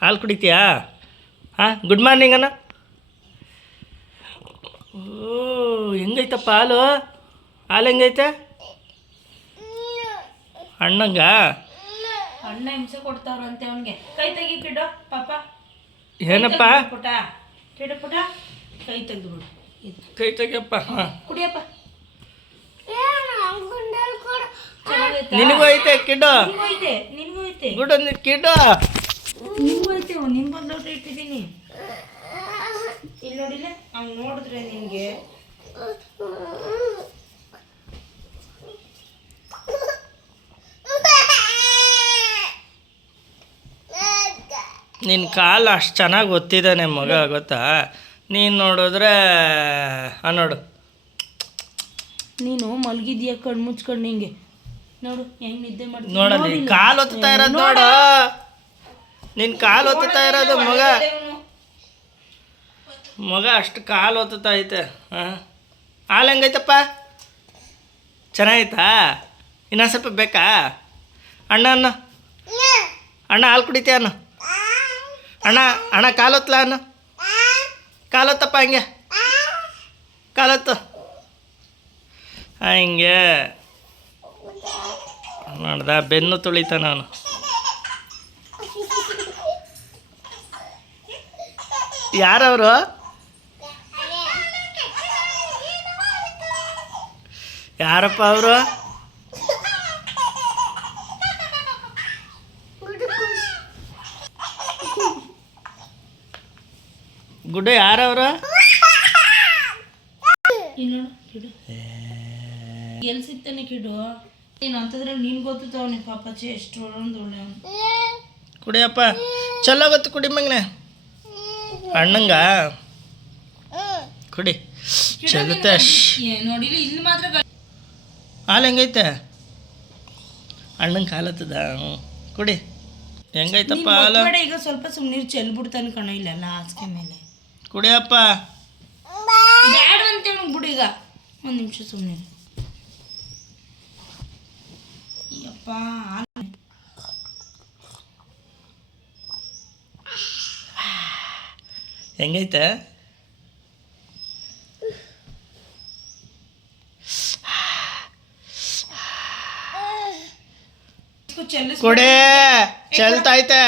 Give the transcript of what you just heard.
ಹಾಲು ಕುಡಿತೀಯಾ? ಹಾಂ, good morning ಅಣ್ಣ. ಓ, ಹೆಂಗೈತಪ್ಪ ಹಾಲು? ಹಾಲು ಹೆಂಗೈತೆ ಅಣ್ಣಂಗ? ಅಣ್ಣ ಹಿಂಸೆ ಕೊಡ್ತಾವ್ರಂತೆ ಅವನಿಗೆ. ಕೈ ತೆಗಿ ಕಿಡೋ ಪಾಪ. ಏನಪ್ಪ? ಪುಟ ಕಿಡು ಪುಟ, ಕೈ ತೆಗೆದು ಬಿಡು. ಕೈ ತೆಗಿಯಪ್ಪ. ಹಾಂ, ಕುಡಿಯಪ್ಪ. ನಿನಗೂ ಐತೆ ಕಿಡ್ಡು? ನಿನಗೂ ಐತೆ ಗುಡ್ ಅಂದ್ ಕಿಡ್ಡು. ನಿನಗೂ ಐತೆ. ನಿನ್ಗೊಂದು ಲೋಟ ಇಟ್ಟಿದ್ದೀನಿ ಇಲ್ಲಿ ನೋಡಿಲ್ಲ. ಅವ್ನು ನೋಡಿದ್ರೆ ನಿನಗೆ ನಿನ್ನ ಕಾಲು ಅಷ್ಟು ಚೆನ್ನಾಗಿ ಗೊತ್ತಿದ್ದಾನೆ ಮಗ, ಗೊತ್ತಾ? ನೀನು ನೋಡಿದ್ರೆ ನೋಡು, ನೀನು ಮಲಗಿದ್ಯಾ ಕಣ್ಣು ಮುಚ್ಕೊಂಡು ಹಿಂಗೆ ನೋಡು ಹೆಂಗೆ ನಿದ್ದೆ ಮಾಡಿ ನೋಡಲ್ಲಿ ಕಾಲು ಒತ್ತಾ ಇರೋದು ನೋಡು. ನಿನ್ನ ಕಾಲು ಒತ್ತಾ ಇರೋದು ಮಗ ಅಷ್ಟು ಕಾಲು ಒತ್ತಾ ಐತೆ. ಹಾಂ, ಹಾಲು ಹೆಂಗೈತಪ್ಪ? ಚೆನ್ನಾಗೈತಾ? ಇನ್ನೊಂದು ಸ್ವಲ್ಪ ಬೇಕಾ? ಅಣ್ಣ ಅಣ್ಣ ಹಾಲು ಕುಡಿತೀಯ ಅಣ್ಣ? ಅಣ್ಣ ಕಾಲೊತ್ತಲ ಅಣ್ಣ, ಕಾಲೊತ್ತಪ್ಪ. ಹಂಗೆ ಕಾಲೊತ್ತು. ಹಿಂಗೆ ನೋಡ್ದ, ಬೆನ್ನು ತುಳಿತ ನಾನು. ಯಾರವರು? ಯಾರಪ್ಪ ಅವರು? ಗುಡ್ಡು ಯಾರವರು? ಕಿಡು ಎಲ್ಲಿ ಸಿಗ್ತಾನೆ ಕಿಡು? ನೀನು ಅಂತಂದ್ರೆ ನೀನು ಗೊತ್ತವನಿ ಪಾಪ. ಎಷ್ಟು ಒಂದು ಒಳ್ಳೆ ಕುಡಿಯಪ್ಪ, ಚಲೋ ಗೊತ್ತು. ಕುಡಿ ಮಗನೆ. ಅಣ್ಣಂಗ ಕುಡಿ ಚಲುತ್ತೆ. ನೋಡಿಲ್ಲ ಇಲ್ಲಿ ಮಾತ್ರ. ಹಾಲು ಹೆಂಗೈತೆ? ಅಣ್ಣಂಗೆ ಹಾಲತ್ತದ? ಕುಡಿ. ಹೆಂಗೈತಪ್ಪ ಹಾಲು? ಈಗ ಸ್ವಲ್ಪ ಸುಮ್ಮನೆ ಚೆಲ್ಬಿಡ್ತಾನೆ ಕಣ. ಇಲ್ಲೆಲ್ಲ ಹಾಸಿಗೆ ಮೇಲೆ ಕುಡಿಯಪ್ಪ. ಬ್ಯಾಡ ಅಂತೇಳಿ ಬಿಡು. ಈಗ ಒಂದು ನಿಮಿಷ ಸುಮ್ಮನೆ ಯಪ್ಪ. ಹೆಂಗೈತೆ? ಕೊಡೆ, ಚೆಲ್ತೈತೆ.